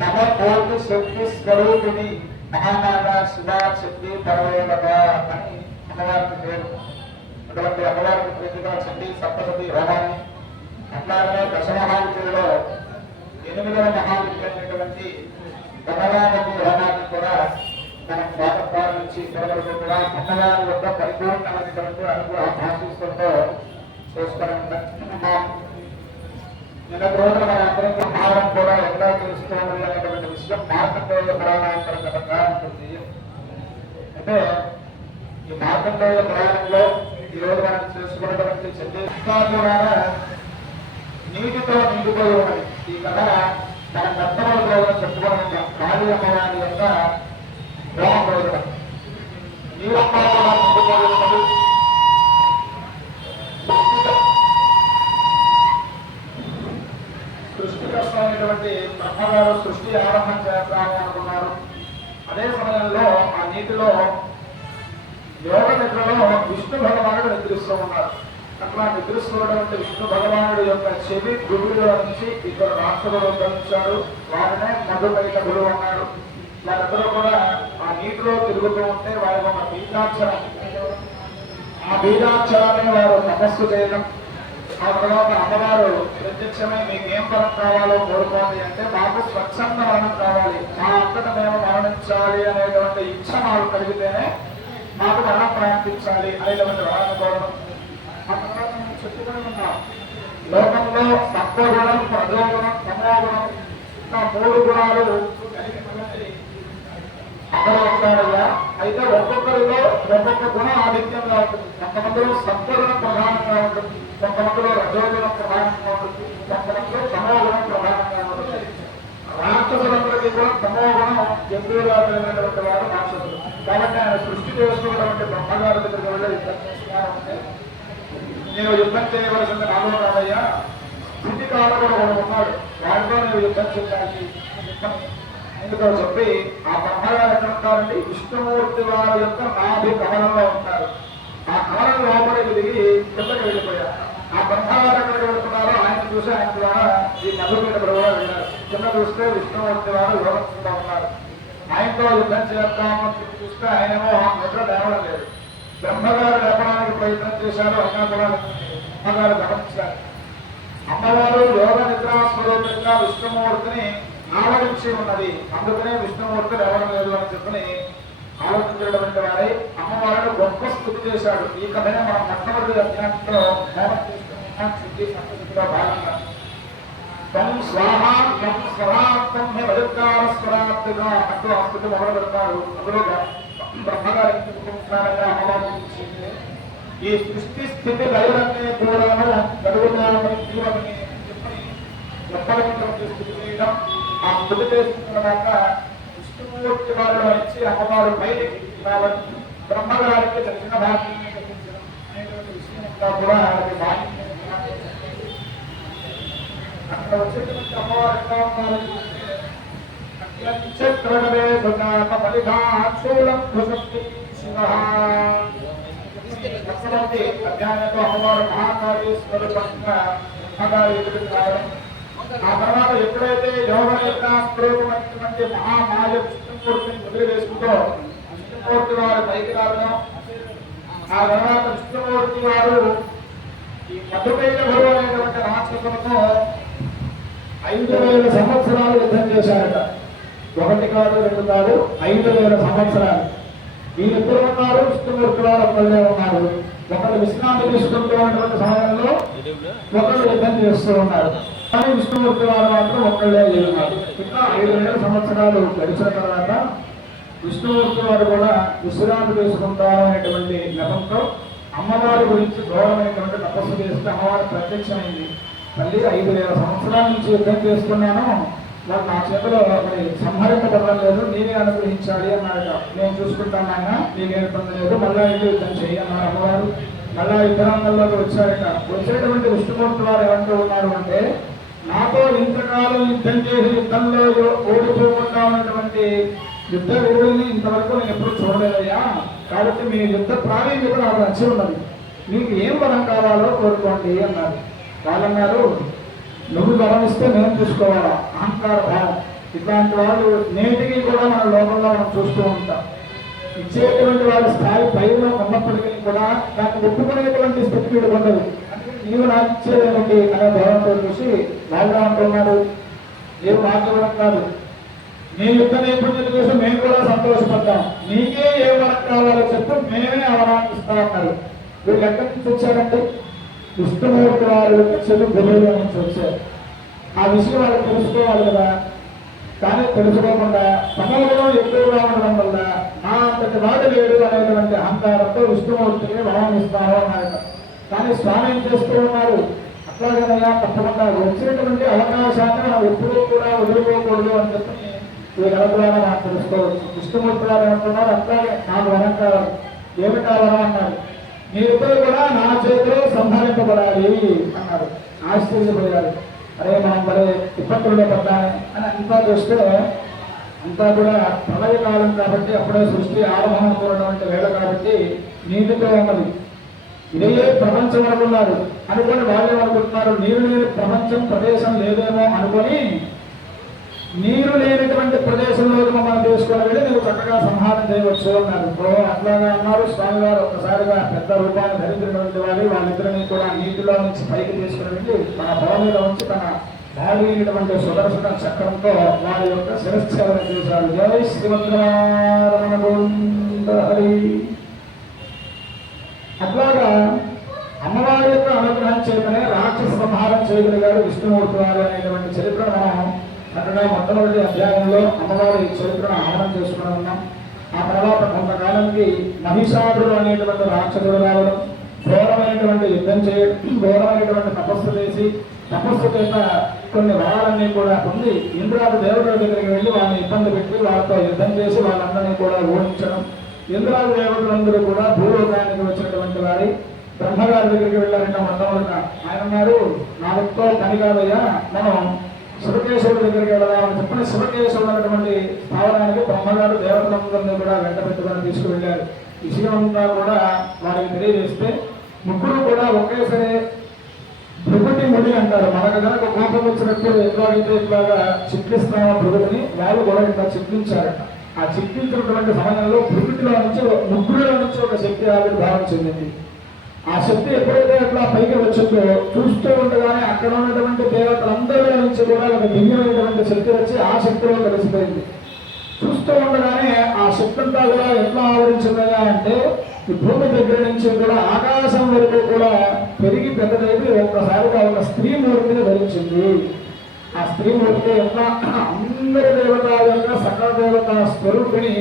నమ కోటి శక్తి స్వరూపిణి మహానాగ శివా శక్తి పరవేలక అని అమ్మవారికి పేరు. అటువంటి అమ్మవారికి ప్రీతిగా చండీ సప్తపతి హోమాన్ని, అట్లాగే దశమహావిద్యలో 8వ మహావిద్య అయినటువంటి భగవానకి హోమాన్ని కూడా మనం స్వాతంత్రాల నుంచి ఇప్పటివరకు కూడా అమ్మవారి యొక్క పరిపూర్ణమైనటువంటి అనుగ్రహం ఆశిస్తుందో చూసుకొని ఉంటాం. నిన్న రోజున మన అందరం భావం కూడా ఎలా తెలుసుకోవాలి అనేటువంటి విషయం మార్కండేయ పురాణాంతర్గతంగా ఉంటుంది. అంటే ఈ మార్కండేయ పురాణంలో ఈ రోజు మనం చేసుకున్నటువంటి చంద్రశేఖర కూడా నీటితో నిండిపోయి ఉన్నది. ఈ కథ మన కర్తవ్యంలో చెప్పుకొని ఉంటాం. కాళీ అమ్మవారి యొక్క హోమం రోజున నీరమ్మ కూడా నిండిపోయి ఉన్నది. సృష్టికర్తమైనటువంటి బ్రహ్మగారు సృష్టి ఆరంభం చేస్తాము అనుకున్నారు. అదే సమయంలో ఆ నీటిలో యోగ నిద్రలో విష్ణు భగవానుడు నిద్రిస్తూ ఉన్నారు. అట్లా నిద్రిస్తున్నటువంటి విష్ణు భగవానుడు యొక్క చెవి గురువులో నుంచి ఇద్దరు రాక్షసులు ఉద్భవించారు. వారినే మధుకైటభులు అన్నారు. వారిద్దరూ కూడా ఆ నీటిలో తిరుగుతూ ఉంటే వారి ఒక బీజాక్షరం, ఆ బీజాక్షరాన్ని వారు తపస్సు చేయడం. ఆ తర్వాత అమ్మవారు ప్రత్యక్షమై మీకు ఏం వరం కావాలో కోరుకోండి అంటే, మాకు స్వచ్ఛంద మరణం కావాలి, మా అంతటా మేము మరణించాలి అనేటువంటి ఇచ్చ మాకు కలిగితేనే మాకు మరణం ప్రార్థించాలి అనేటువంటి వరాన్ని కోరడం. ఆ తర్వాత మనం చెప్పుకుని ఉన్నాం, లోకంలో సత్వగుణం, రజోగుణం, తమోగుణం ఇంకా 3 గుణాలు అందరూ ఉంటారయ్యా. అయితే ఒక్కొక్కరిలో ఒక్కొక్క గుణం ఆధిక్యంగా ఉంటుంది. కొంతమందిలో సత్వగుణం ప్రధానంగా ఉంటుంది, కొంతమందిలో రజోగుణం ప్రధానంగా ఉంటుంది, కొంతమందిలో తమోగుణం ప్రధానంగా ఉంటుంది. రాక్షసులందరికీ కూడా తమోగుణం ఎక్కువగా కలిగినటువంటి వారు రాక్షసులు. కాబట్టి ఆయన సృష్టి చేసుకున్నటువంటి బ్రహ్మగారి దగ్గరికి వెళ్ళి యుద్ధం చేస్తున్నారంటే, నేను యుద్ధం చేయవలసింది నాలో కాదయ్యా, స్థితి కాలకుడు ఒకడు ఉన్నాడు, వాడితో నేను యుద్ధం చేయాలి ఎందుకో చెప్పి ఆ బ్రహ్మగారు ఎక్కడ ఉంటారండి, విష్ణుమూర్తి వారి యొక్క నాభి కమలంలో ఉంటారు. ఆ కమలం లోపలికి దిగి కిందకి వెళ్ళిపోయారు. ఆ బ్రహ్మగారు ఎక్కడికి వెళ్తున్నారో ఆయన చూసి ఆయన ద్వారా ఈ మధుపీఠుడు కూడా వెళ్ళారు. కింద చూస్తే విష్ణుమూర్తి వారు యోగంగా ఉన్నారు. ఆయనతో యుద్ధం చేద్దామని చూస్తే ఆయనేమో నిద్ర లేవడం లేదు. బ్రహ్మగారు లేపడానికి ప్రయత్నం చేశారు, అయినా కూడా బ్రహ్మగారు గమనించారు. అమ్మవారు యోగ నిద్రాస్వరూపంగా విష్ణుమూర్తిని ఆవరించి ఉన్నది, అందుకనే విష్ణుమూర్తి లేవడం లేదు అని చెప్పని ఆలోచించినటువంటి వారై అమ్మవారిని గొప్ప స్థుతి చేశాడు. ఈ కథనే మనం మొట్టమొదటి అధ్యాయంలో శుద్ధి సంస్కృతిలో భాగంగా స్వరాత్మస్వరాత్మగా అంటూ ఆ స్థుతి మొదలు పెడతారు. అందులో బ్రహ్మగారు అమ్మవారి ఈ సృష్టి స్థితి లయలన్నీ కూడాను గడువుతామని జీవని చెప్పని ఎప్పటికీ స్థితి చేయడం. ఆ స్థుతి చేసిన తర్వాత విష్ణుమూర్తి వారిలో ఇచ్చి అమ్మవారు బయటికి కాబట్టి బ్రహ్మగారికి దక్షిణ భాగ్యం అనేటువంటి విషయం కూడా ఆయనకి భాగ్యం. అక్కడ వచ్చేటువంటి అమ్మవారు ఎట్లా ఉన్నారు, అధ్యాయంలో అమ్మవారు మహాకాళీశ్వరంగా బ్రహ్మగారి ఎదుటికి రావడం. ఆ తర్వాత ఎప్పుడైతే యోగ నిద్రాస్వరూపమైనటువంటి మహామాయ విష్ణుమూర్తిని వదిలివేసుకుంటో విష్ణుమూర్తి వారు పైకి రావడం. ఆ తర్వాత విష్ణుమూర్తి వారు ఈ మధుకైటభులు అనేటువంటి రాక్షసులతో 5000 సంవత్సరాలు యుద్ధం చేశారట. 1 కాదు 2 కాదు 5000 సంవత్సరాలు. వీళ్ళిద్దరు ఉన్నారు, విష్ణుమూర్తి వారు ఒక్కళ్ళే ఉన్నారు. ఒకరు విశ్రాంతి తీసుకుంటూ ఉన్నటువంటి సమయంలో ఒకరు యుద్ధం చేస్తూ ఉన్నారు. కానీ విష్ణుమూర్తి వారు మాత్రం ఒక్కళ్ళే ఉన్నారు. ఇంకా 5000 సంవత్సరాలు గడిచిన తర్వాత విష్ణుమూర్తి వారు కూడా విశ్రాంతి తీసుకుంటారు అనేటువంటి నెపంతో అమ్మవారి గురించి ఘోరమైనటువంటి తపస్సు చేస్తే అమ్మవారి ప్రత్యక్షమైంది. మళ్ళీ 5000 సంవత్సరాల నుంచి యుద్ధం చేస్తున్నాను, నాకు నా చేతిలో మరి సంహరింపబడడం లేదు, నీవే అనుగ్రహించాలి అన్నాడు. నేను చూసుకుంటాను ఆయన, నీకే ఇబ్బంది లేదు, మళ్ళా యుద్ధం చేయి అన్నారు అమ్మవారు. మళ్ళా యుద్ధరంగంలోకి వచ్చారట. వచ్చేటువంటి విష్ణుమూర్తి వారు ఏమంటూ ఉన్నారు అంటే, నాతో ఇంతకాలం యుద్ధం చేసి యుద్ధంలో ఓడిపోకుండా ఉన్నటువంటి యుద్ధ వీరుల్ని ఇంతవరకు నేను ఎప్పుడు చూడలేదయ్యా. కాబట్టి మీ యుద్ధ ప్రావీణ్యత నాకు నచ్చి ఉన్నది, మీకు ఏం వరం కావాలో కోరుకోండి అన్నారు. వాళ్ళన్నారు, నువ్వు వరం ఇస్తే మేము చూసుకోవాలా, అహంకార భావం, ఇట్లాంటి వాళ్ళు నేటికి కూడా మన లోకంలో మనం చూస్తూ ఉంటాం. ఇచ్చేటువంటి వారి స్థాయి పైలో ఉన్నప్పటికీ కూడా దాన్ని ఒప్పుకునేటువంటి స్థితి వీడు ఉండదు. నీవు నాకు ఇచ్చేదేమిటి అనే భావంతో చూసి వాళ్ళు అంటున్నారు, నీవు నాకు ఇవ్వడం కాదు, నీ యుద్ధ నైపుణ్యత చూసి మేము కూడా సంతోషపడ్డాం, నీకే ఏ వరం కావాలో చెప్పు, మేమే ఆ వరాన్ని ఇస్తామన్నారు. వీళ్ళు ఎక్కడి నుంచి వచ్చారంటే విష్ణుమూర్తి వారి యొక్క చెడు గురువుల నుంచి వచ్చారు. ఆ విషయం వాళ్ళకి తెలుసుకోవాలి కదా. కానీ తెలుసుకోకుండా తమలో ఎక్కువగా ఉండడం వల్ల నా అంతటి వాడు లేడు అనేటువంటి అహంకారంతో విష్ణుమూర్తిని వరం ఇస్తాను అన్నారు. కానీ స్వామి ఏం చేస్తూ ఉన్నారు, అట్లాగేనయ్యా తప్పకుండా వచ్చినటువంటి అవకాశాన్ని మనం ఎప్పుడూ కూడా వదులుకోకూడదు అని చెప్పి ఈ కథ ద్వారా మనం తెలుసుకోవచ్చు. విష్ణుమూర్తి గారు ఏమంటున్నారు, అట్లాగే నాకు వరం కావాలి, ఏమిటా వరం అన్నారు. మీరిద్దరు కూడా నా చేతిలో సంహరింపబడాలి అన్నారు. ఆశ్చర్యపోయారు. అరే మనం మరి ఇబ్బందుల్లో పడ్డాయి అని అంతా చూస్తే అంతా కూడా ప్రళయ కాలం కాబట్టి అప్పుడే సృష్టి ఆరంభమైనటువంటి వేళ కాబట్టి నీటితో ఉన్నది. ఇదే ప్రపంచం అనుకున్నారు. అనుకొని వాళ్ళు ఏమనుకుంటున్నారు, నీరు లేని ప్రపంచం ప్రదేశం లేదేమో అనుకొని నీరు లేనటువంటి ప్రదేశంలో మనం తీసుకొని వెళ్ళి మీరు చక్కగా సంహారం చేయవచ్చు అన్నారు. ఇప్పుడు అట్లాగా అన్నారు స్వామివారు. ఒక్కసారిగా పెద్ద రూపాన్ని ధరించినటువంటి వారి వాళ్ళిద్దరినీ కూడా నీటిలో నుంచి పైకి తీసుకుని వెళ్ళి మన పొలం మీద ఉంచి తన భాగమైనటువంటి సుదర్శన చక్రంతో వారి యొక్క శిరశ్చేదన చేశారు. జై శ్రీమద్రమణ గోవిందహరి. అట్లాగా అమ్మవారి యొక్క అనుగ్రహం చేతనే రాక్షస సంహారం చేయగలిగారు విష్ణుమూర్తి వారు అనేటువంటి చరిత్ర మనం అక్కడ మొట్టమొదటి అధ్యాయంలో అమ్మవారి చరిత్రను ఆహ్వానం చేసుకుని ఉన్నాం. ఆ తర్వాత కొంతకాలానికి మహిషాసురుడు అనేటువంటి రాక్షసుడు రావడం, ఘోరమైనటువంటి యుద్ధం చేయడం, ఘోరమైనటువంటి తపస్సు చేసి తపస్సు చేత కొన్ని వరాలన్నీ కూడా పొంది ఇంద్రాది దేవతల దగ్గరికి వెళ్ళి వాళ్ళని ఇబ్బంది పెట్టి వాళ్ళతో యుద్ధం చేసి వాళ్ళందరినీ కూడా ఓడించడం. ఇంద్రాది దేవతలందరూ కూడా భూలోకానికి వచ్చినటువంటి వారి బ్రహ్మగారి దగ్గరికి వెళ్ళారంటే మొట్టమొదట ఆయన అన్నారు, నాలుగుతో పని కాదయ్యా, మనం శివకేశవుడి దగ్గరికి వెళదామని చెప్పిన శివకేశవుడు అనేటువంటి స్థావరానికి బ్రహ్మగారు దేవతలందరినీ కూడా వెంట పెట్టుకొని తీసుకువెళ్ళారు. విషయం అంతా కూడా వారికి తెలియజేస్తే ముగ్గురు కూడా ఒకేసారి భృగుటి ముడి అంటారు. మనకు కనుక కోపం వచ్చినప్పుడు ఎట్లాగైతే ఇట్లాగా చిట్లిస్తామో భృగుడిని వాళ్ళు కూడా ఇట్లా చిట్లించారట. ఆ చిట్లించినటువంటి సమయంలో భృగుటిలో నుంచి ముగ్గురులో నుంచి ఒక శక్తి ఆవిర్భావం చెందింది. ఆ శక్తి ఎప్పుడైతే అట్లా పైకి వచ్చిందో చూస్తూ ఉండగానే అక్కడ ఉన్నటువంటి దేవతలందరిలో నుంచి కూడా ఒక దివ్యమైనటువంటి శక్తి వచ్చి ఆ శక్తిలో కలిసిపోయింది. చూస్తూ ఉండగానే ఆ శక్తి అంతా కూడా ఎట్లా ఆవరించిందయ్యా అంటే ఈ భూమి దగ్గర నుంచి కూడా ఆకాశం వరకు కూడా పెరిగి పెద్దదైతే ఒక్కసారిగా ఒక స్త్రీ మూర్తిని ధరించింది. ఆ స్త్రీ మూర్తి ఎట్లా అందరి దేవత సకల దేవత స్వరూపిణి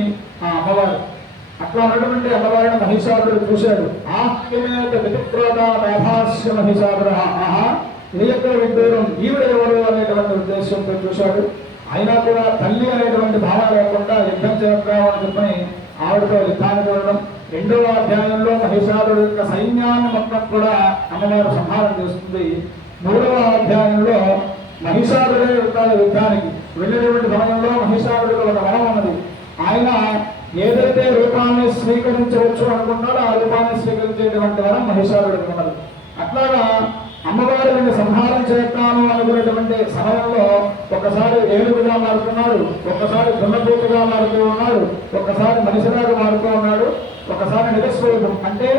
ఆ అమ్మవారు. అట్లా ఉన్నటువంటి అమ్మవారిని మహిషాసురుడు చూశాడు. ఆత్మీయత విచిత్రదాభాష్య మహిషాసుర ఆహా నియత్ర విదూరం ఈవిడ ఎవరు అనేటువంటి ఉద్దేశంతో చూశాడు. అయినా కూడా తల్లి అనేటువంటి భావం లేకుండా యుద్ధం చేద్దామని చెప్పని ఆవిడతో యుద్ధానికి వెళ్ళడం. రెండవ అధ్యాయంలో మహిషాసురుడు యొక్క సైన్యాన్ని మొత్తం కూడా అమ్మవారు సంహారం చేస్తుంది. మూడవ అధ్యాయంలో మహిషాసురుడే వెళ్తాడు యుద్ధానికి. వెళ్ళినటువంటి సమయంలో మహిషాసురుడికి ఒక వరం ఉన్నది. ఆయన ఏదైతే రూపాన్ని స్వీకరించవచ్చు అనుకుంటారో ఆ రూపాన్ని స్వీకరించేటువంటి వరం మహిషాసురుడికి ఉన్నది. అట్లాగా అమ్మవారిని సంహారం చేస్తాను అనుకునేటువంటి సమయంలో ఒకసారి ఏనుగుగా మారుతున్నాడు, ఒకసారి దున్నపోతుగా మారుతూ ఉన్నాడు, ఒకసారి మనిషిలాగా మారుతూ ఉన్నాడు, ఒకసారి నిజస్వరూపం అంటే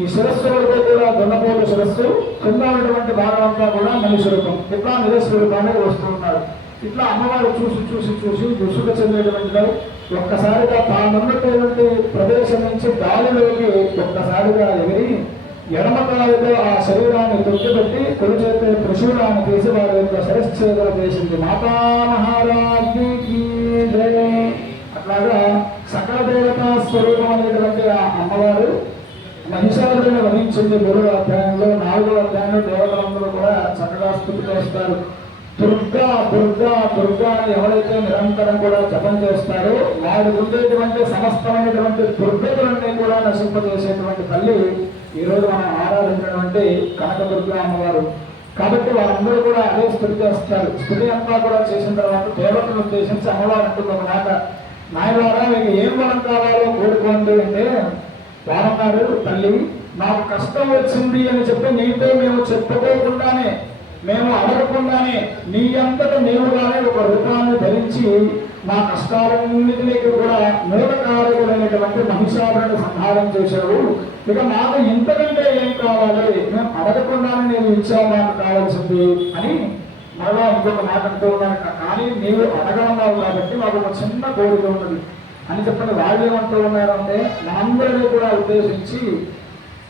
ఈ శిరస్సు వరకు కూడా దున్నపోతు శిరస్సు, కింద ఉన్నటువంటి భాగం అంతా కూడా మనిషి రూపం, ఇట్లా నిజస్వరూపాన్ని వస్తూ ఉన్నాడు. ఇట్లా అమ్మవారు చూసి చూసి చూసి దుసుక చెందేటువంటి ఒక్కసారిగా తానున్నటువంటి ప్రదేశం నుంచి గాలిలోకి ఒక్కసారిగా ఎగిరి ఎడమకాలతో ఆ శరీరాన్ని తొక్కిపెట్టి కుడి చేతి త్రిశూలాన్ని తీసి వారి యొక్క శిరశ్ఛేదన చేసింది. మాతామహారాజ్ఞి అట్లాగా సకల దేవతా స్వరూపం అనేటువంటి ఆ అమ్మవారు మహిషాసురుడిని వధించింది. 3వ అధ్యాయంలో 4వ అధ్యాయంలో దేవతలందరూ కూడా చక్కగా స్తుతి చేస్తారు. దుర్గా దుర్గా దుర్గా అని ఎవరైతే నిరంతరం కూడా జపం చేస్తారో వారి ఉండేటువంటి సమస్తమైనటువంటి దుర్గతులన్నీ కూడా నశింపజేసేటువంటి తల్లి ఈరోజు మనం ఆరాధించినటువంటి కనకదుర్గా అమ్మవారు. కాబట్టి వారందరూ కూడా అదే స్థుతి చేస్తారు. స్థుతి అంతా కూడా చేసిన తర్వాత దేవతను ఉద్దేశించి అమ్మవారు అంటుంది ఒక మాట, నాయనవారా మీకు ఏం వరం కావాలో కోరుకోండి అంటే వారన్నారు, తల్లి నాకు కష్టం వచ్చింది అని చెప్పి నీతో మేము చెప్పుకోకుండానే మేము అడగకుండానే నీ అంతట నీవుగానే ఒక రూపాన్ని ధరించి మా కష్టాలన్నిటికీ కూడా మూలకారకులైనటువంటి మహిషాసురుని సంహారం చేశావు. ఇక మాకు ఇంతకంటే ఏం కావాలి? మేము అడగకుండానే నేను ఇచ్చావు మాకు కావాల్సింది అని మరలా ఇంకొక మాట అంటూ ఉన్నారు. కానీ నీవు అడగన్నావు కాబట్టి మాకు ఒక చిన్న కోరిక ఉన్నది అని చెప్పని వాళ్ళు ఏమంటూ ఉన్నారంటే మనందరినీ కూడా ఉద్దేశించి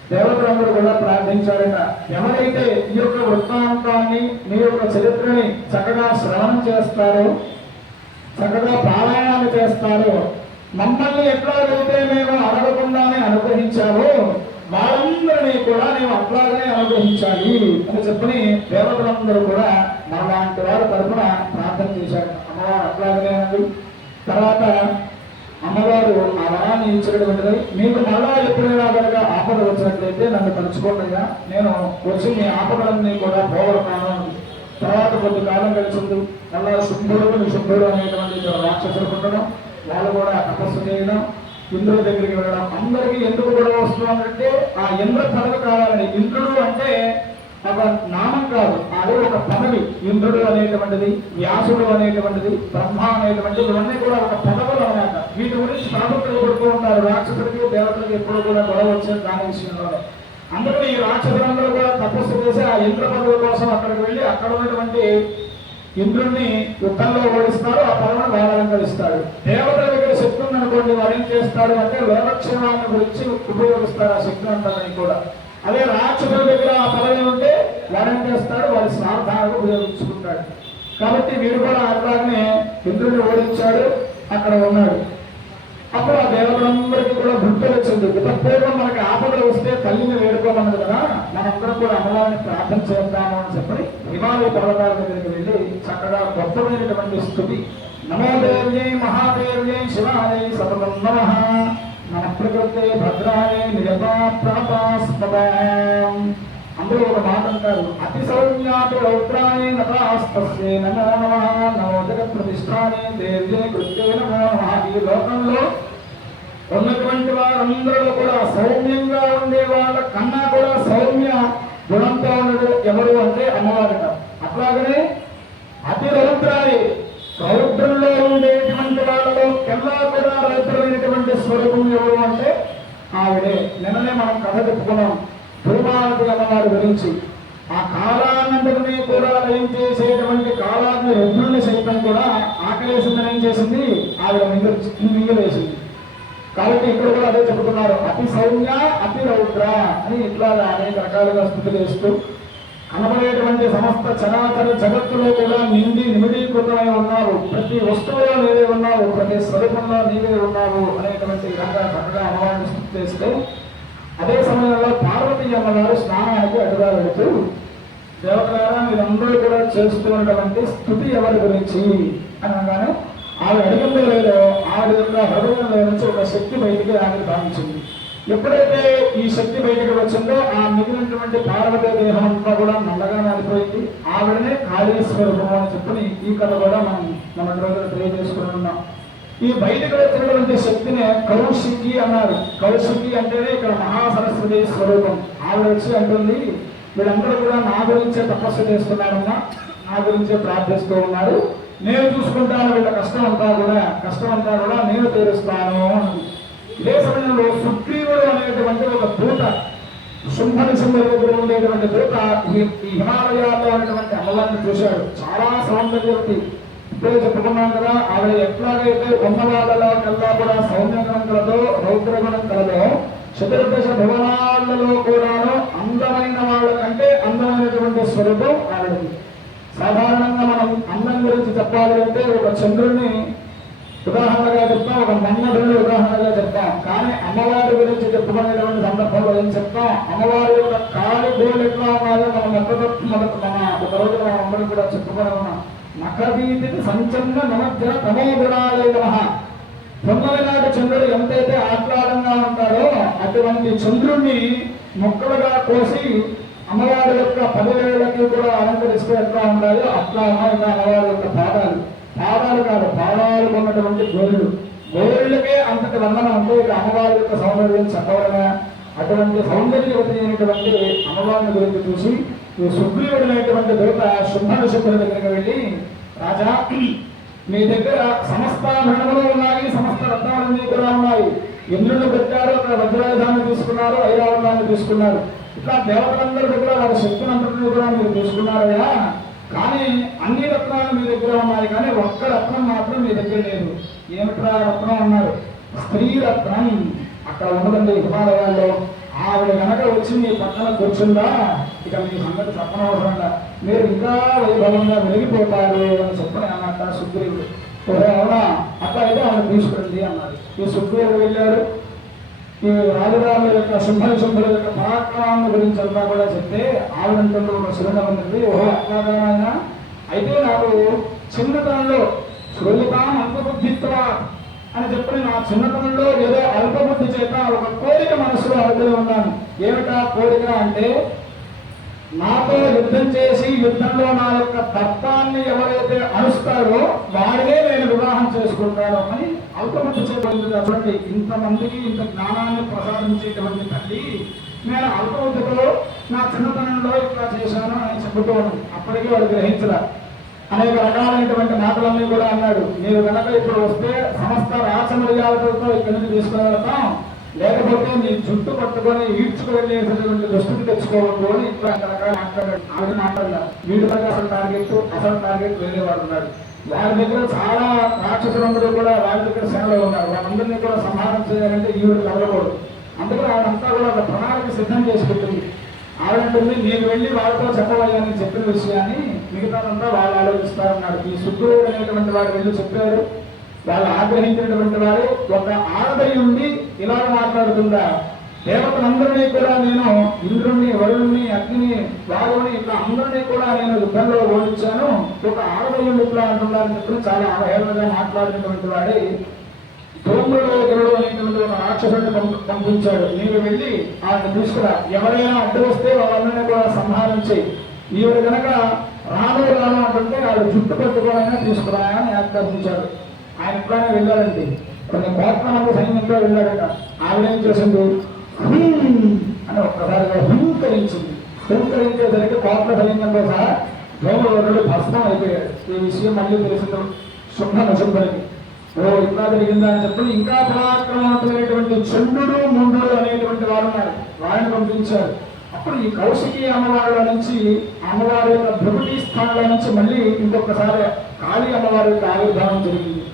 దేవతలందరూ కూడా ప్రార్థించారట. ఎవరైతే ఈ యొక్క వృత్తాంతాన్ని మీ యొక్క చరిత్రని చక్కగా శ్రవణం చేస్తారో, చక్కగా పారాయణాలు చేస్తారో, మమ్మల్ని ఎట్లాగైతే మేము అడగకుండానే అనుగ్రహించామో వాళ్ళందరినీ కూడా నేను అట్లాగనే అనుగ్రహించాలి అని చెప్పని దేవతలందరూ కూడా మనలాంటి వారి తరఫున ప్రార్థన చేశారు. అమ్మవారు అట్లాగనే తర్వాత అమ్మవారు ఆ వరాన్ని ఇచ్చినటువంటిది మీకు మళ్ళా ఎప్పుడైనా కనుక ఆపద వచ్చినట్లయితే నన్ను తలుచుకోండిగా, నేను వచ్చి మీ ఆపదలన్నీ కూడా పోగొడతాను. తర్వాత కొద్ది కాలం కలిసింది. మళ్ళా శుంభుడు నిశుంభుడు అనేటువంటి రాక్షసులు పుట్టడం, వాళ్ళు కూడా తపస్సు చేయడం, ఇంద్రుడి దగ్గరికి వెళ్ళడం. అందరికీ ఎందుకు గొడవ వస్తుందంటే ఆ ఇంద్ర పదవి కావాలని. ఇంద్రుడు అంటే ఒక నామం కాదు, అది ఒక పదవి. ఇంద్రుడు అనేటువంటిది, వ్యాసుడు అనేటువంటిది, బ్రహ్మ అనేటువంటిది, ఇవన్నీ కూడా ఒక పదవులు అన్నమాట. వీటి గురించి ప్రాముఖ్యత కొడుతూ ఉంటారు. రాక్షసుడికి దేవతలకు ఎప్పుడు కూడా గొడవ వచ్చేది దాని విషయంలోనే. అందుకని ఈ రాక్షసులందరూ కూడా తపస్సు చేసి ఆ ఇంద్ర పదవి కోసం అక్కడికి వెళ్ళి అక్కడ ఉన్నటువంటి ఇంద్రుడిని యుద్ధంలో ఓడిస్తారు. ఆ పదవిని వాళ్ళంకరిస్తాడు. దేవతల దగ్గర శక్తి ఉందనుకోండి, వారు ఏం చేస్తాడు అంటే లోకక్షేమాన్ని గురించి ఉపయోగిస్తారు ఆ శక్తి అంటారని కూడా. అదే రాక్షసుల దగ్గర ఆ పదవి ఉంటే వాడేం చేస్తాడు, వారి స్వార్థాలకు ఉపయోగించుకుంటాడు. కాబట్టి వీడు కూడా అట్లాగనే ఇంద్రుడిని ఓడించాడు, అక్కడ ఉన్నాడు. అప్పుడు ఆ దేవతలందరికీ కూడా గుర్తు వచ్చింది. పూర్వం మనకి ఆపదలు వస్తే తల్లిని వేడుకోమన్నది కదా, మనందరం కూడా అమ్మవారిని ప్రార్థన చేద్దాము అని చెప్పి హిమాలయ పర్వతాల దగ్గరికి వెళ్ళి చక్కగా గొప్పమైనటువంటి స్థుతి నమోదేవ్యై మహాదేవ్యై శివాయై సతతం నమః మన ప్రకృతే భద్రాయై నియతాప్రాపాస్పదాం. అందులో ఒక మాట అంటారు, అతి సౌమ్యాతి రౌద్రాయై నతాస్తస్యై నమో నమః నమో జగత్ ప్రతిష్టాయై దేవ్యై కృత్యై నమో నమః. ఈ లోకంలో ఉన్నటువంటి వారందరూ కూడా సౌమ్యంగా ఉండే వాళ్ళ కన్నా కూడా సౌమ్య గుణంతో ఉండడు ఎవరు అంటే అమ్మవారిట. అట్లాగనే అతి రౌద్రాయై, రౌద్రంలో ఉండేటువంటి వాళ్ళలో కెల్లా కూడా రౌద్రమైనటువంటి స్వరూపం ఎవరు అంటే ఆవిడే. నిన్ననే మనం కథ చెప్పుకున్నాం భూమావతి అమ్మవారి గురించి. ఆ కాలానందరినీ కూడా లయం చేసేటువంటి కాలాన్ని రుద్రుని సైతం కూడా ఆకలేసిందని ఏం చేసింది, ఆవిడ మింగిలేసింది. కాబట్టి ఇక్కడ కూడా అదే చెబుతున్నారు, అతి సౌమ్య అతి రౌద్ర అని ఇట్లా అనేక రకాలుగా స్థుతి చేస్తూ కనబడేటువంటి సమస్త చరాచర జగత్తులో కూడా నిమిడీకృతమై ఉన్నావు, ప్రతి వస్తువులో నీవే ఉన్నావు, ప్రతి స్వరూపంలో నీవే ఉన్నావు అనేటువంటి విధంగా చక్కగా అమ్మవారిని స్థుతి చేస్తే అదే సమయంలో పార్వతీ అమ్మగారు స్నానానికి అటుగా వెళుతూ దేవతలారా మీరందరూ కూడా చేస్తున్నటువంటి స్థుతి ఎవరి గురించి అనగానే ఆవిడ అడిగిందో లేదో ఆవిడ యొక్క హృదయంలో నుంచి ఒక శక్తి బయటికి ఆవిడ భావించింది. ఎప్పుడైతే ఈ శక్తి బయటకు వచ్చిందో ఆ మిగిలినటువంటి పార్వతీ దేహం అంతా కూడా నల్లగా మారిపోయింది. ఆవిడనే కాళీశ్వరూపం అని చెప్పి ఈ కథ కూడా మనం మన రోజులు తెలియజేసుకుని ఉన్నాం. ఈ బయటకు వచ్చినటువంటి శక్తినే కౌశికి అన్నారు. కౌశికి అంటేనే ఇక్కడ మహాసరస్వతి స్వరూపం. ఆవిడ వచ్చి అంటుంది, వీళ్ళందరూ కూడా నా గురించే తపస్సు చేస్తున్నారమ్మా, నా గురించే ప్రార్థిస్తూ ఉన్నారు, నేను చూసుకుంటాను, వీళ్ళ కష్టం అంతా కూడా నేను తీరుస్తాను. ఇదే సమయంలో సుగ్రీవుడు అనేటువంటి ఒక దూత, శుంభనిశుంభుల దగ్గర ఉండేటువంటి దూత ఈ హిమాలయాల్లో ఉన్నటువంటి అమ్మవారిని చూశాడు. చాలా సౌందర్యవతి. ఇప్పుడే చెప్పుకున్నాం కదా, ఆవిడ ఎట్లాగైతే ఉన్న వాళ్ళలో కల్లా కూడా సౌమ్యగుణం కలదో రౌద్రగుణం కలదో, చతుర్దశ భువనాలలో కూడాను అందమైన వాళ్ళ కంటే అందమైనటువంటి స్వరూపం ఆవిడది. సాధారణంగా మనం అందం గురించి చెప్పాలి అంటే ఒక చంద్రుడిని ఉదాహరణగా చెప్తాం, ఒక మన్మధుడిని ఉదాహరణగా చెప్తాం. కానీ అమ్మవారి గురించి చెప్పుకునేటువంటి సందర్భంలో ఏం చెప్తాం, అమ్మవారి యొక్క కాలి గోలు ఎట్లా ఉన్నాయో మనం మన ఒక రోజు మనం అందరం కూడా చెప్పుకొని ఉన్నాం. నఖదీతికి సంచలన నమజ్జన తమో గుణాయ నమః. తొమ్మిది నాటి చంద్రుడు ఎంతైతే ఆహ్లాదంగా ఉంటాడో అటువంటి చంద్రుణ్ణి మొక్కలుగా కోసి అమ్మవారి యొక్క 10 వేలకి కూడా అలంకరిస్తూ ఎట్లా ఉండాలో అట్లా ఉన్నాయి అమ్మవారి యొక్క పాదాలు కాదు, పాదాలు ఉన్నటువంటి గోళ్ళు. గోళ్ళకే అంతటి వర్ణన ఉంటే ఇక అమ్మవారి యొక్క సౌందర్యం చెప్పవడమే. అటువంటి సౌందర్యవతి అయినటువంటి అమ్మవారిని గురించి చూసి ఈ సుగ్రీవుడైనటువంటి దూత శుంభనిషుద్ధుల దగ్గరికి వెళ్ళి, రాజా మీ దగ్గర సమస్తాభరణములు ఉన్నాయి, సమస్త రత్నాలన్నీ కూడా ఉన్నాయి. ఇంద్రుడు పెట్టారు, అక్కడ వజ్రాయుధాన్ని తీసుకున్నారు, ఐరావతాన్ని తీసుకున్నారు. ఇట్లా దేవతలందరి దగ్గర వారి శక్తులందరినీ కూడా మీరు తీసుకున్నారయ్యా. కానీ అన్ని రత్నాలు మీ దగ్గర ఉన్నాయి, కానీ ఒక్క రత్నం మాత్రం మీ దగ్గర లేదు. ఏమిట్రా రత్నం అన్నారు. స్త్రీ రత్నం అక్కడ ఉన్నదండి హిమాలయాల్లో. ఆవిడ కనుక వచ్చి మీ పక్కన కూర్చుందా, ఇక మీ సంగతి చెప్పనవసరంగా మీరు ఇంకా వైభవంగా వెలిగిపోతారు అని చెప్పని అన్నట్ట సుగ్రీవుడు. ఓహో అవునా, అట్లా అయితే ఆవిడ తీసుకురండి అన్నారు. ఈ సుగ్రీవుడు వెళ్ళాడు. ఈ రాజరాజుల యొక్క శుంభల యొక్క పరాక్రమాన్ని గురించి అంతా కూడా చెప్తే ఆవిడంటూ ఒక చిరునవ్వు ఉంది. ఓహో అట్లాగానైనా అయితే నాకు చిన్నతనంలో శ్రోలితాం అల్పబుద్ధిత్వ అని చెప్పి నా చిన్నతనంలో ఏదో అల్పబుద్ధి చేత ఒక కోరిక మనసులో అడుగుతూ ఉన్నాను. ఏమిటా కోరిక అంటే, నాతో యుద్ధం చేసి యుద్ధంలో నా యొక్క తత్వాన్ని ఎవరైతే అనుస్తారో వారినే నేను వివాహం చేసుకుంటాను అని అల్పబుద్ధి చేయబడింది. కాబట్టి ఇంతమందికి ఇంత జ్ఞానాన్ని ప్రసాదించేటువంటి తల్లి నేను అల్పబుద్ధితో నా చిన్నతనంలో ఇట్లా చేశాను అని చెబుతూ ఉన్నాను. అప్పటికీ వాడు గ్రహించరా. అనేక రకాలైనటువంటి మాటలన్నీ కూడా అన్నాడు. మీరు కనుక ఇప్పుడు వస్తే సమస్త రాచమర్యాదలతో ఇక్కడి నుంచి తీసుకుని వెళ్తాం, లేకపోతే నీ జుట్టు పట్టుకొని ఈడ్చుకు వెళ్ళేటటువంటి దుస్థితి తెచ్చుకోవద్దు అని ఇప్పుడు రకరకాల మాట్లాడాడు. ఆవిడ మాట్లాడలా. వీడి దగ్గర అసలు టార్గెట్ వేరే వాడు ఉన్నాడు. వారి దగ్గర చాలా రాక్షసులందరూ కూడా వారి దగ్గర సేవలో ఉన్నారు. వాళ్ళందరినీ కూడా సంహారం చేయాలంటే ఈవిడ కలగకూడదు. అందుకని ఆవిడంతా కూడా ఒక ప్రణాళిక సిద్ధం చేసి పెట్టింది. ఆవిడంటుంది, నేను వెళ్ళి వాళ్ళతో చెప్పవయ్యాని చెప్పిన విషయాన్ని మిగతాదంతా వాళ్ళు ఆలోచిస్తారన్నాడు. ఈ సుగ్రీవుడు అనేటువంటి వాడు వెళ్ళి చెప్పారు. వాళ్ళు ఆగ్రహించినటువంటి వారు ఒక ఆడదై ఉండి ఇలా మాట్లాడుతుందా, దేవతలందరినీ కూడా నేను ఇంద్రుణ్ణి, వరుణ్ణి, అగ్నిని, వాయువుని ఇట్లా అందరినీ కూడా నేను యుద్ధంలో ఓడించాను, ఒక ఆడదై ఉండి ఇట్లా అంటున్నారని చెప్పి చాలా అవహేళనగా మాట్లాడినటువంటి వాడే ధూమ్రుడు అనేటువంటి ఒక రాక్షసుడిని పంపించాడు. నీవు వెళ్ళి ఆయన తీసుకురా, ఎవరైనా అడ్డు వస్తే వాళ్ళందరినీ కూడా సంహారించి, ఈవిడ కనుక రాను అంటుంటే ఆవిడ జుట్టు పట్టుకోవాలైనా తీసుకురా అని ఆజ్ఞాపించాడు. ఆయన ఎప్పుడైనా వెళ్ళాడండి, కొన్ని కోట్ల మంది సైన్యంలో వెళ్ళాడట. ఆవిడేం చేసింది అని ఒక్కసారిగా హుంకరించింది. హుంకరించేసరికి కోట్ల సైన్యంలో సహా ధూమ్రుడు భస్మం అయిపోయాడు. ఈ విషయం మళ్ళీ తెలిసింది శుంభనికి. ఓ ఇట్లా జరిగిందా అని చెప్పి ఇంకా పరాక్రమవంతులైనటువంటి చంద్రుడు, ముందుడు అనేటువంటి వారు ఉన్నారు. వారిని పంపించారు. అప్పుడు ఈ కౌశికి అమ్మవారిలో నుంచి, అమ్మవారి యొక్క భృగుటి స్థానంలో నుంచి మళ్ళీ ఇంకొకసారి కాళీ అమ్మవారి యొక్క ఆవిర్భావం జరిగింది.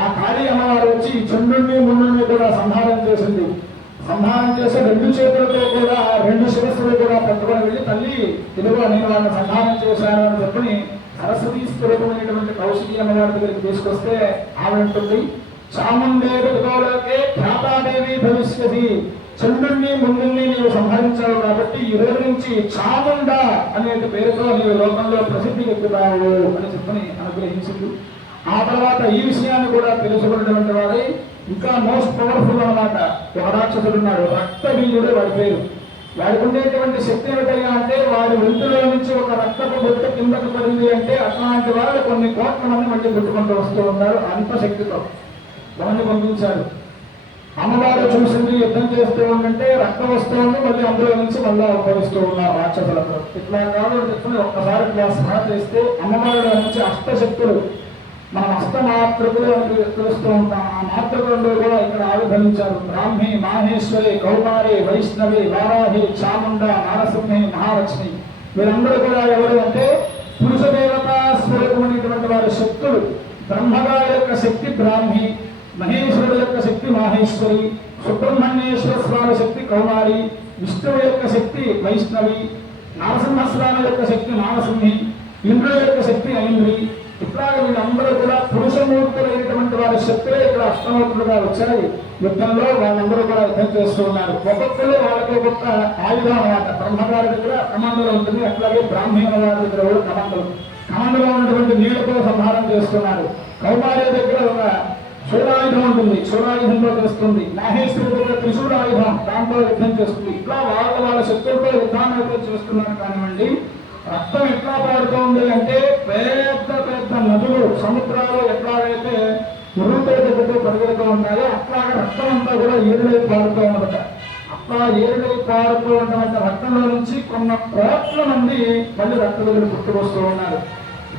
ఆ కాళీ అమ్మవారు వచ్చి చంద్రుడిని, ముందుని కూడా సంహారం చేసింది. సంహారం చేసి 2 చేతులతో కూడా 2 శిరస్సులు కూడా పట్టుకొని వెళ్ళి, తల్లి ఇదిగో నేను వాళ్ళని సంహారం చేశాను అని చెప్పి సరస్వతీ స్వరూపమైనటువంటి కౌశికి అమ్మవారి దగ్గరికి తీసుకొస్తే ఆవిడంటుంది, చాముండేకే ఖ్యాతాదేవి భవిష్యతి, చంద్రుణ్ణి ముందుని నీవు సంహరించావు కాబట్టి ఈ రోజు నుంచి చాముండ అనే పేరుతో నీవు లోకంలో ప్రసిద్ధి ఎక్కుతావు అని చెప్పని అనుగ్రహించింది. ఆ తర్వాత ఈ విషయాన్ని కూడా తెలుసుకున్నటువంటి వాడే ఇంకా మోస్ట్ పవర్ఫుల్ అన్నమాట ఒక రాక్షసుడు ఉన్నాడు, రక్తబీజుడు వాడి పేరు. వాడికి ఉండేటువంటి శక్తి ఏమిటయ్యా అంటే, వాడి ఒంటిలో నుంచి ఒక రక్తపు బొట్టు కిందకు పడింది అంటే అట్లాంటి వాళ్ళు కొన్ని కోట్ల మంది మళ్ళీ కొట్టుకుంటూ వస్తూ ఉన్నారు. అంత శక్తితో వాడిని పంపించారు. అమ్మవారు చూసింది, యుద్ధం చేస్తూ ఉంటే రక్తం వస్తూ ఉంది, మళ్ళీ అందులో నుంచి మళ్ళీ ఉద్భవిస్తూ ఉన్నారు రాక్షసులతో. ఇట్లా కాదు చెప్పుకుని ఒక్కసారి ఇట్లా స్మరణ చేస్తే అమ్మవారిలో నుంచి అష్టశక్తులు, మనం అష్టమాతృకులు అని తెలుస్తూ ఉంటాం. ఆ మాతృకులలో కూడా ఇక్కడ ఆవిర్భవించారు. బ్రాహ్మి, మాహేశ్వరి, కౌమారి, వైష్ణవి, వారాహి, చాముండ, నారసింహి, మహాలక్ష్మి. వీరందరూ కూడా ఎవరు అంటే పురుష దేవతా స్వరూపమైనటువంటి వారి శక్తులు. బ్రహ్మగారి యొక్క శక్తి బ్రాహ్మి, మహేశ్వరుడు యొక్క శక్తి మాహేశ్వరి, సుబ్రహ్మణ్యేశ్వర స్వామి శక్తి కౌమారి, విష్ణువు యొక్క శక్తి వైష్ణవి, నరసింహస్వామి యొక్క శక్తి నారసింహి, ఇంద్రుడి యొక్క శక్తి ఐంద్రి. ఇట్లాగా వీళ్ళందరూ కూడా పురుషమూర్తులైనటువంటి వారి శక్తులే ఇక్కడ అష్టమూర్తులుగా వచ్చాయి. యుద్ధంలో వాళ్ళందరూ కూడా యుద్ధం చేస్తూ ఉన్నారు. ఒక్కొక్కరు వాళ్ళకి ఒక్కొక్క ఆయుధం అన్నమాట. బ్రహ్మగారి దగ్గర కమండలం ఉంటుంది, అట్లాగే బ్రాహ్మణ వారి దగ్గర కూడా కమండలం. కమండలో ఉన్నటువంటి నీళ్లతో సంహారం చేస్తున్నారు. కౌమార్య దగ్గర ఒక శూలాయుధం ఉంటుంది, శూలాయుధంలో చేస్తుంది. మహేశ్వరుడి దగ్గర త్రిశూలాయుధం, దాంట్లో యుద్ధం చేస్తుంది. ఇట్లా వాళ్ళ శక్తులతో యుద్ధాన్ని అయితే చేస్తున్నారు. కానివ్వండి, రక్తం ఎట్లా పాడుతోంది అంటే పెద్ద పెద్ద నదులు, సముద్రాలు ఎట్లాగైతే మురుగుతో దగ్గరతో పరిగెడుతూ ఉంటాయో అట్లాగే రక్తం అంతా కూడా ఏడులై పాడుతూ ఉండట. అట్లా ఏరుడై పారుతూ ఉన్నటువంటి రక్తంలో నుంచి కొన్ని కోట్ల మంది మళ్ళీ రక్తదులు పుట్టుకొస్తూ ఉన్నారు.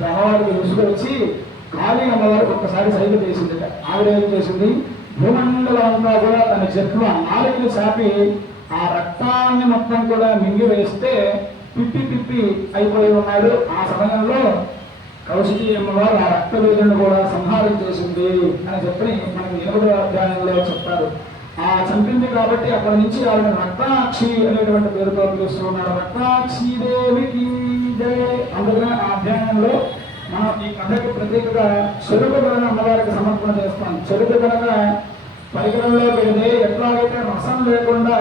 అమ్మవారికి విసుగు వచ్చి కాళీ అమ్మవారికి ఒక్కసారి సైగ చేసింది. ఆవిడ ఏం చేసింది, భూమండలం అంతా కూడా తన చెట్లు ఆ నాలుగులు చాపి ఆ రక్తాన్ని మొత్తం కూడా మింగివేస్తే పిప్పి పిప్పి అయిపోయి ఉన్నాడు. ఆ సమయంలో కౌశికీ అమ్మవారు ఆ రక్తవేదులను కూడా సంహారం చేసింది అని చెప్పి మనకి 8వ అధ్యాయంలో చెప్తారు. ఆ చంపింది కాబట్టి అక్కడి నుంచి ఆవిడ రక్తాక్షి అనేటువంటి పేరుతో పిలుస్తూ ఉన్నారు. రక్తాక్షి దేవికి జయ. అందుకనే ఆ అధ్యాయంలో మనం ఈ కథకి ప్రత్యేకగా చెరుకు గనక అమ్మవారికి సమర్పణ చేస్తాం. చెరుకు గనక పరికరంలో పెడితే ఎట్లాగైతే రసం లేకుండా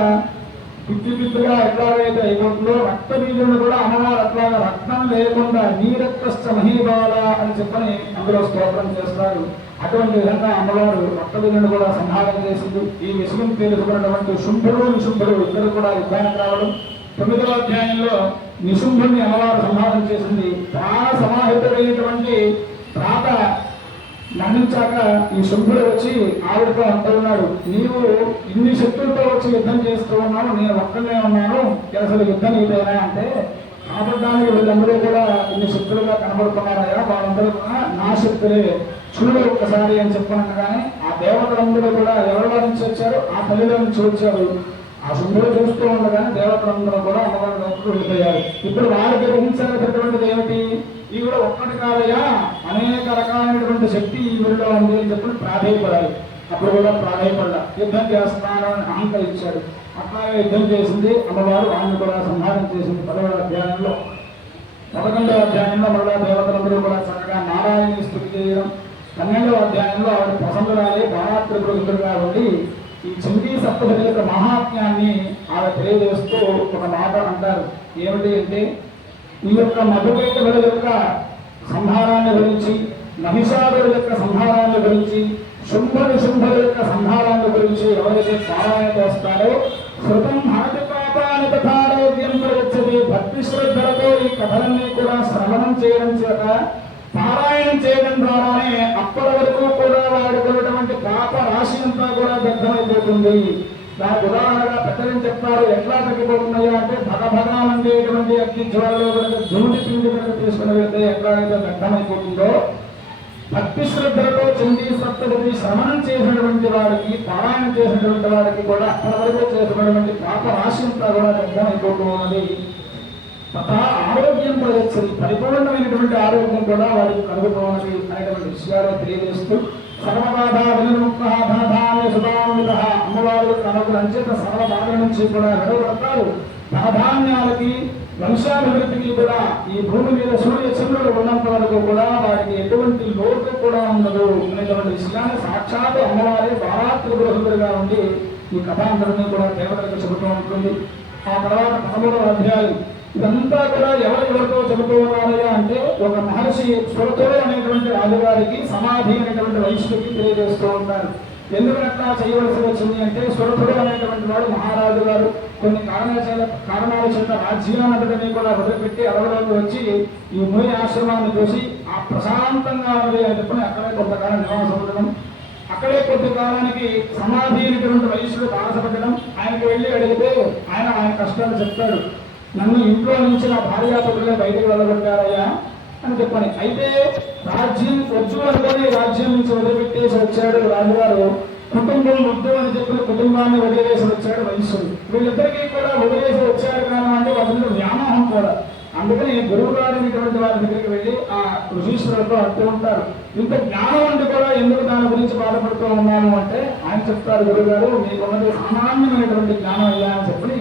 పిప్పి పిప్పిగా ఎట్లాగైతే అయిపోతుందో రక్త బీజులను కూడా అమ్మవారు అట్లాగా రక్తం లేకుండా నీరక్త మహీబాల అని చెప్పని అందులో స్తోత్రం చేస్తారు. అటువంటి విధంగా అమ్మవారు రక్త బీజులను కూడా సంహారం చేసింది. ఈ విషయం తెలుసుకున్నటువంటి శుంభుడు నిశుంభుడు ఇద్దరు కూడా యుద్ధానికి రావడం. 9వ అధ్యాయంలో నిశుంభుడిని అమ్మవారు సంహారం చేసింది. ప్రాణ సమాహితుడైనటువంటి ప్రాత మరణించాక ఈ శుంభుడు వచ్చి ఆవిడతో అంటూ ఉన్నాడు, నీవు ఇన్ని శక్తులతో వచ్చి యుద్ధం చేస్తూ ఉన్నావు, నేను ఒక్కనే ఉన్నాను, అసలు యుద్ధం ఇదేనా అంటే, కనపడడానికి వీళ్ళందరూ కూడా ఇన్ని శక్తులుగా కనబడుతున్నారయ్యా, వాళ్ళందరూ కూడా నా శక్తులే, చూడు ఒక్కసారి అని చెప్పనగానే ఆ దేవతలందరూ కూడా ఎవరిలో నుంచి వచ్చారు, ఆ తల్లిలో నుంచి వచ్చారు. ఆ శుంభుడు చూస్తూ ఉండగానే దేవతలందరూ కూడా అమ్మవారి వైపు వెళ్ళిపోయారు. ఇప్పుడు వారు గ్రహించాల్సినటువంటిది ఏమిటి, ఈ కూడా ఒక్కటి కాదయ్యా, అనేక రకాలైనటువంటి శక్తి ఈ ఊరిలో ఉంది అని చెప్పి ప్రాధేయపడాలి. అప్పుడు కూడా ప్రాధేయపడ్డా, యుద్ధం చేస్తున్నాను అని అహంకరించాడు. అట్లాగే యుద్ధం చేసింది అమ్మవారు, ఆమెను కూడా సంహారం చేసింది. 10వ అధ్యాయంలో. 11వ అధ్యాయంలో మరలా దేవతలందరూ కూడా చక్కగా నారాయణి స్తుతి చేయడం. 12వ అధ్యాయంలో ఆవిడ ప్రసంగురాలే బాణాత్రిపురుగా ఉండి ఈ చండీ సప్తశతి యొక్క మహాత్మ్యాన్ని ఆవిడ తెలియజేస్తూ ఒక మాట అంటారు. ఏమిటి అంటే, ఈ యొక్క మధుకైటవుల యొక్క సంహారాన్ని గురించి, మహిషాదుల యొక్క సంహారాన్ని గురించి, శుంభుల యొక్క సంహారాన్ని గురించి ఎవరైతే పారాయణ చేస్తారో శృతం హనతి పాపాన్ని తథారోగ్యం ప్రయచ్చది. భక్తి శ్రద్ధలతో ఈ కథలన్నీ కూడా శ్రవణం చేయడం చేత, పారాయణం చేయడం ద్వారానే అప్పటి వరకు కూడా వాడుకున్నటువంటి పాప రాశి అంతా కూడా దగ్ధమైపోతుంది. దానికి ఉదాహరణగా పెద్దలు చెప్తారు, ఎట్లా తగ్గిపోతున్నాయో అంటే భగభగామండేటువంటి అగ్ని జ్వాలలో కనుక ధూళి పిండి కనుక తీసుకుని వెళ్తే ఎట్లాగైతే దగ్ధమైపోతుందో, భక్తి శ్రద్ధలతో చండీ సప్తశతి శ్రవణం చేసినటువంటి వాడికి, పారాయణం చేసినటువంటి వాడికి కూడా అప్పటి వరకు చేసినటువంటి పాప రాశి అంతా కూడా దగ్ధమైపోతున్నది. తథా ఆరోగ్యం ప్రయత్నం, పరిపూర్ణమైనటువంటి ఆరోగ్యం కూడా వారికి కలుగుతున్నది అనేటువంటి విషయాలు తెలియజేస్తూ, సర్వబాధ వినుముక్త ధనధాన్య సుధాన్విత, అమ్మవారు తనకు అంచేత సర్వ బాధల నుంచి కూడా విడవడతారు. ధనధాన్యాలకి, వంశాభివృద్ధికి కూడా ఈ భూమి మీద సూర్య చంద్రుడు ఉన్నంత వరకు కూడా వారికి ఎటువంటి లోటు కూడా ఉండదు అనేటువంటి విషయాన్ని సాక్షాత్ అమ్మవారి బాలాత్రిపురుగా ఉండి ఈ కథాంతరాన్ని కూడా దేవతలకు చెబుతూ ఉంటుంది. ఆ తర్వాత 13వ అధ్యాయం ఇదంతా కూడా ఎవరితో చెబుతూ ఉన్నారయ్యా అంటే, ఒక మహర్షి సురతుడు అనేటువంటి రాజుగారికి సమాధి అనేటువంటి వైశ్యుడికి తెలియజేస్తూ ఉంటారు. ఎందుకట్లా చేయవలసి వచ్చింది అంటే, సురతుడు అనేటువంటి వాడు మహారాజు గారు కొన్ని కారణాల చేత రాజ్యానంతటినీ కూడా వదిలిపెట్టి అడవులోకి వచ్చి ఈ ముని ఆశ్రమాన్ని చూసి ఆ ప్రశాంతంగా ఉంది అని చెప్పి అక్కడే కొంతకాలం నివాసం ఉండడం. అక్కడే కొద్ది కాలానికి సమాధి అయినటువంటి వైశ్యుడు బాధపడడం. ఆయనకు వెళ్ళి అడిగితే ఆయన కష్టాలు చెప్తాడు. నన్ను ఇంట్లో నుంచి నా భార్యాపతులే బయటకు వెళ్ళగొట్టారయ్యా అని చెప్పని. అయితే రాజ్యం వచ్చు అనుకొని రాజ్యం నుంచి వదిలిపెట్టేసి వచ్చాడు రాజుగారు. కుటుంబం వద్దు అని చెప్పిన కుటుంబాన్ని వదిలేసి వచ్చాడు వైశ్యుడు. వీళ్ళిద్దరికీ కూడా వదిలేసి వచ్చారు కానీ అంటే వాళ్ళ వ్యామోహం కూడా. అందుకని గురువు గారినటువంటి వారి దగ్గరికి వెళ్ళి ఆ ఋషీశ్వరులతో అంటూ ఉంటారు, ఇంత జ్ఞానం ఉండి కూడా ఎందుకు దాని గురించి బాధపడుతూ ఉన్నాను అంటే, ఆయన చెప్తారు, గురువు గారు మీకున్నది సామాన్యమైనటువంటి జ్ఞానం అయ్యా అని చెప్పి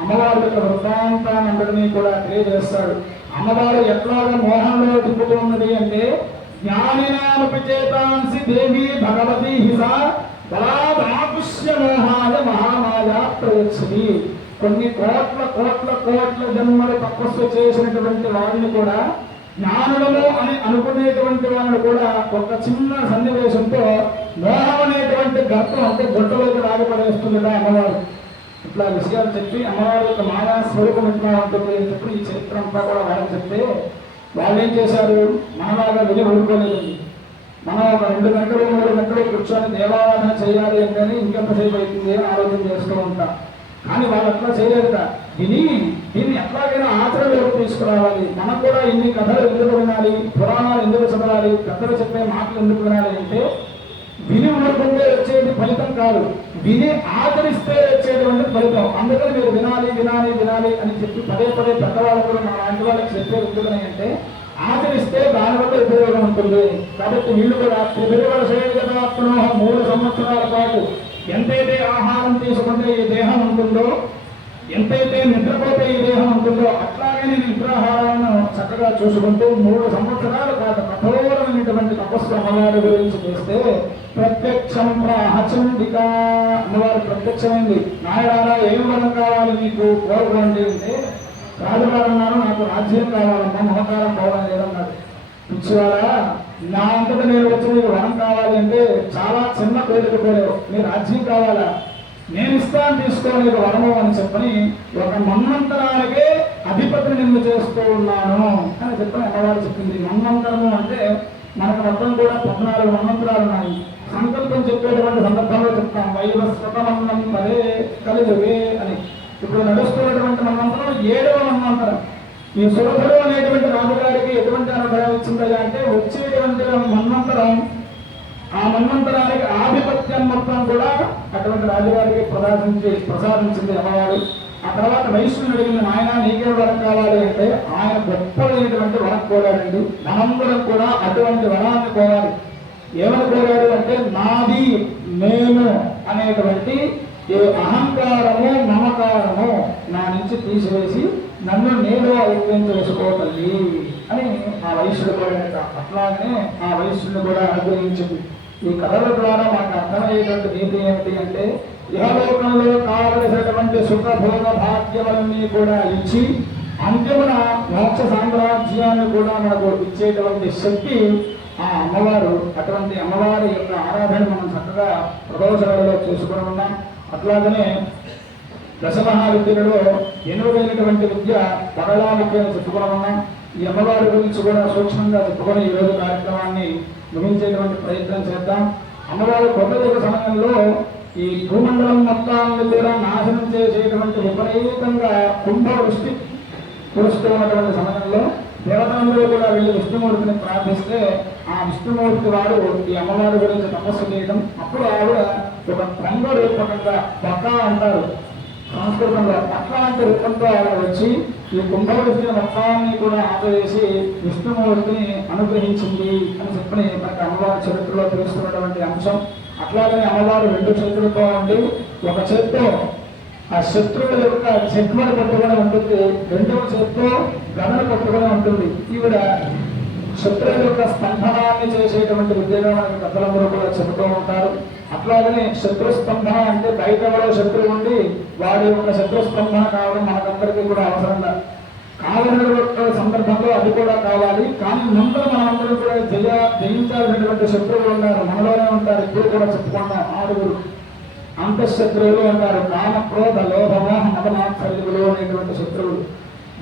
అమ్మవారి యొక్క వృత్తాంతాన్ని అందరినీ కూడా తెలియజేస్తాడు. అమ్మవారు ఎట్లాగా మోహంలో తిప్పుతూ ఉన్నది అంటే, జ్ఞానినామపి చేతాంసి దేవి భగవతి హిస బలాదాపుష్య మోహాయ మహామాయ ప్రయచ్చది. కొన్ని కోట్ల కోట్ల కోట్ల జన్మలు తపస్సు చేసినటువంటి వారిని కూడా, జ్ఞానులము అని అనుకునేటువంటి వాళ్ళని కూడా ఒక చిన్న సన్నివేశంతో మోహం అనేటువంటి గర్తం అంటే గుట్టలోకి రాగపడేస్తుంది అమ్మవారు. ఇట్లా విషయాలు చెప్పి అమ్మవారి యొక్క మాయా స్వరూపం ఎట్లా ఉంటుంది అని చెప్పి ఈ చరిత్ర అంతా కూడా వాళ్ళని చెప్తే, వాళ్ళు ఏం చేశారు, మనలాగా విని ఊరుకోలేదండి. మనం ఒక 2 గంటలు 3 గంటలు కూర్చొని దేవారాధన చేయాలి అంటే ఇంకెంతసేపు అవుతుంది అని ఆలోచన చేస్తూ ఉంటాం. కానీ వాళ్ళు అట్లా చేయలేదుట. దీన్ని ఎట్లాగైనా ఆచరణలోకి తీసుకురావాలి, మనం కూడా ఇన్ని కథలు ఎందుకు వినాలి, పురాణాలు ఎందుకు చదవాలి, పెద్దలు చెప్పే మాటలు ఎందుకు వినాలి అంటే విని ఊరుకుంటే వచ్చేది ఫలితం కాదు, విని ఆచరిస్తే వచ్చేటువంటి ఫలితం. అందుకని మీరు వినాలి వినాలి వినాలి అని చెప్పి పదే పదే పెద్దవాళ్ళు కూడా మన లాంటి వాళ్ళకి చెప్పేది ఎందుకని అంటే ఆచరిస్తే దానివల్ల ఉపయోగం ఉంటుంది. కాబట్టి వీళ్ళు కూడా 3 సంవత్సరాల పాటు ఎంతైతే ఆహారం తీసుకుంటే ఈ దేహం ఉంటుందో, ఎంతైతే నిద్రపోతే ఈ దేహం ఉంటుందో, అట్లాగే నేను నిద్రాహారాలను చక్కగా చూసుకుంటూ 3 సంవత్సరాల పాటు కఠోరమైనటువంటి తపస్సు అమ్మవారి గురించి చేస్తే ప్రత్యక్షం ప్రాహచండిక అమ్మవారు ప్రత్యక్షమైంది. నాయనారా ఏం వరం కావాలి నీకు కోరుకోండి అంటే రాజుగారు అన్నారు, నాకు రాజ్యం కావాలన్నా, మమకారం కావాలని లేదన్నాడు. పిచ్చివారా, నా అంతటా నేను వచ్చి నీకు వరం కావాలి అంటే చాలా చిన్న కోరిక కోరావు, నీ రాజ్యం కావాలా, నేను ఇస్తాను తీసుకో నీకు వరము అని చెప్పని ఒక మన్వంతరానికే అధిపతిని నిన్ను చేస్తూ ఉన్నాను అని చెప్పని అమ్మవారు చెప్పింది. మన్వంతరము అంటే మనకు మొత్తం కూడా 14 మన్వంతరాలు ఉన్నాయి. సంకల్పం చెప్పేటువంటి సందర్భంలో చెప్తాం, వైవస్వతమన్నం పదే కలియుగే అని. ఇప్పుడు నడుస్తున్నటువంటి మన్వంతరం 7వ మన్వంతరం. ఈ సురభుడు అనేటువంటి రాజుగారికి ఎటువంటి అనుభవం ఇచ్చిందా అంటే వచ్చేటువంటి మన్వంతరం, ఆ మన్వంతరానికి ఆధిపత్యం మొత్తం కూడా అటువంటి రాజుగారికి ప్రసాదించింది అమ్మవారు. ఆ తర్వాత వైశ్యుని అడిగిన నాయన నీకే వరం కావాలి అంటే ఆయన గొప్పదైనటువంటి వరం కోరాడండి. మనందరం కూడా అటువంటి వరాన్ని కోరాలి. ఏమని కోరాడు అంటే నాది నేను అనేటువంటి ఏ అహంకారము మమకారము నా నుంచి తీసివేసి నన్ను నేను ఐక్యం చేసుకోగలి అని ఆ వైశ్యుడు కోరాడట. అట్లాగనే ఆ వైశ్యుడిని కూడా అనుగ్రహించింది. ఈ కథల ద్వారా మాకు అర్థమయ్యేటువంటి నీతి ఏమిటి అంటే ఇహలోకంలో కావలసినటువంటి సుఖభోగ భాగ్యములన్నీ కూడా ఇచ్చి అంతిమున మోక్ష సామ్రాజ్యాన్ని కూడా మనకు ఇచ్చేటువంటి శక్తి ఆ అమ్మవారు. అటువంటి అమ్మవారి యొక్క ఆరాధన మనం చక్కగా ప్రదోషాలలో చేసుకుని ఉన్నాం. అట్లాగనే దశమహావిద్యలలో ఎన్నుగైనటువంటి విద్య పగలా విద్య అని చెప్పుకుని ఉన్నాం. ఈ అమ్మవారి గురించి కూడా సూక్ష్మంగా చెప్పుకొని ఈరోజు కార్యక్రమాన్ని ముగించేటువంటి ప్రయత్నం చేద్దాం. అమ్మవారు కొత్త సమయంలో ఈ భూమండలం మొత్తాన్ని కూడా నాశనం చేసేటువంటి విపరీతంగా కుంభవృష్టి కురుస్తూ ఉన్నటువంటి సమయంలో దేవతలందరూ కూడా వెళ్ళి విష్ణుమూర్తిని ప్రార్థిస్తే ఆ విష్ణుమూర్తి వారు ఈ అమ్మవారి గురించి తపస్సు చేయడం, అప్పుడు ఆవిడ ఒక రంగ రూపకంగా పక్క అంటారు సంస్కృతంలో, అట్లాంటి రూపంతో ఆవిడ వచ్చి ఈ కుంభవృష్టిని మొత్తాన్ని కూడా ఆపేసి విష్ణుమూర్తిని అనుగ్రహించింది అని చెప్పని మనకి అమ్మవారి చరిత్రలో తెలుస్తున్నటువంటి అంశం. అట్లాగనే అమ్మవారు 2 చేతులతో ఉండి ఒక చేత్తో ఆ శత్రువుల యొక్క చెట్మను పట్టుకొని ఉంటుంది, 2వ చేత్తో గదను పట్టుకొని ఉంటుంది. ఈవిడ శత్రువుల యొక్క స్తంభనాన్ని చేసేటువంటి విద్యగా మనకి పెద్దలందరూ కూడా చెబుతూ ఉంటారు. అట్లాగనే శత్రుస్తంభన అంటే బయట ఎవరో శత్రువు ఉండి వాడి యొక్క శత్రుస్తంభన కావడం మనకందరికీ కూడా అవసరంగా కావాలనే సందర్భంలో అది కూడా కావాలి. కానీ ముందు మనందరూ కూడా జయించాల్సినటువంటి శత్రువులు ఉన్నారు, మనలోనే ఉంటారు. ఇప్పుడు కూడా చెప్పుకున్నాం 6 అంతఃశత్రువులు అంటారు. కామ క్రోధ లోభమోహ మదమాత్సర్యులు అనేటువంటి శత్రువులు.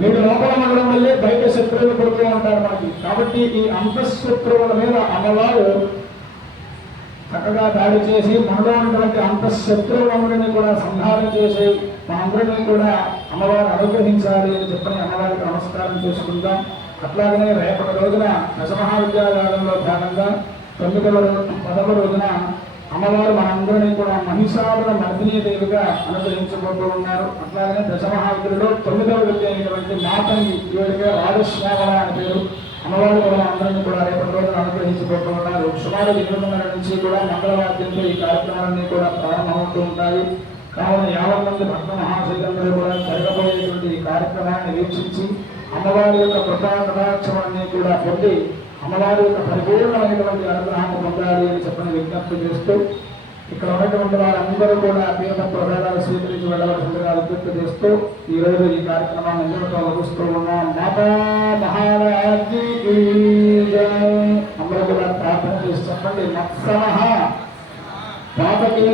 వీళ్ళు లోపల ఉండడం వల్లే బయట శత్రువులు పడుతూ ఉంటారు మనకి. కాబట్టి ఈ అంతఃశత్రువుల మీద అమ్మవారు చక్కగా దాడి చేసి మనలో ఉన్నటువంటి అంతఃశత్రువులందరినీ కూడా సంహారం చేసి మనందరినీ కూడా అమ్మవారు అనుగ్రహించాలి అని చెప్పని అమ్మవారికి నమస్కారం చేసుకుందాం. అట్లాగనే రేపటి రోజున దశమహావిద్యాలయంలో భాగంగా 10వ రోజున అమ్మవారు మనందరినీ కూడా మహిషాసుర మర్దినీ దేవిగా అనుగ్రహించబోతూ ఉన్నారు. అట్లాగనే దశమహావిద్యలో 9వ విద్య అయినటువంటి మాతంగి, ఈవిడిగా రాజశ్యామల అని పేరు. అమ్మవారు కూడా అందరినీ కూడా రేపటి రోజున అనుగ్రహించబోతూ ఉన్నారు. సుమారు 8:30 నుంచి కూడా మంగళవాద్యంతో ఈ కార్యక్రమాలన్నీ కూడా ప్రారంభమవుతూ ఉంటాయి. కావున 50 మంది భక్త మహాశైలందరూ కూడా జరగబోయేటువంటి ఈ కార్యక్రమాన్ని వీక్షించి అమ్మవారి యొక్క కృపా కటాక్షమాన్ని కూడా పొంది అమ్మవారి యొక్క పరిపూర్ణమైనటువంటి అనుగ్రహాన్ని పొందాలి అని చెప్పని విజ్ఞప్తి చేస్తూ ఇక్కడ ఉన్నటువంటి వారందరూ కూడా తీర్థ ప్రసాదాలు స్వీకరించి వెళ్ళవలసిందిగా విజ్ఞప్తి చేస్తూ ఈ రోజు ఈ కార్యక్రమాన్ని అందరితో ముగిస్తూ ఉన్నాం. మాతా మహారాజీ అందరూ కూడా ప్రార్థన చేసి చెప్పండి. మత్సమః పాపకి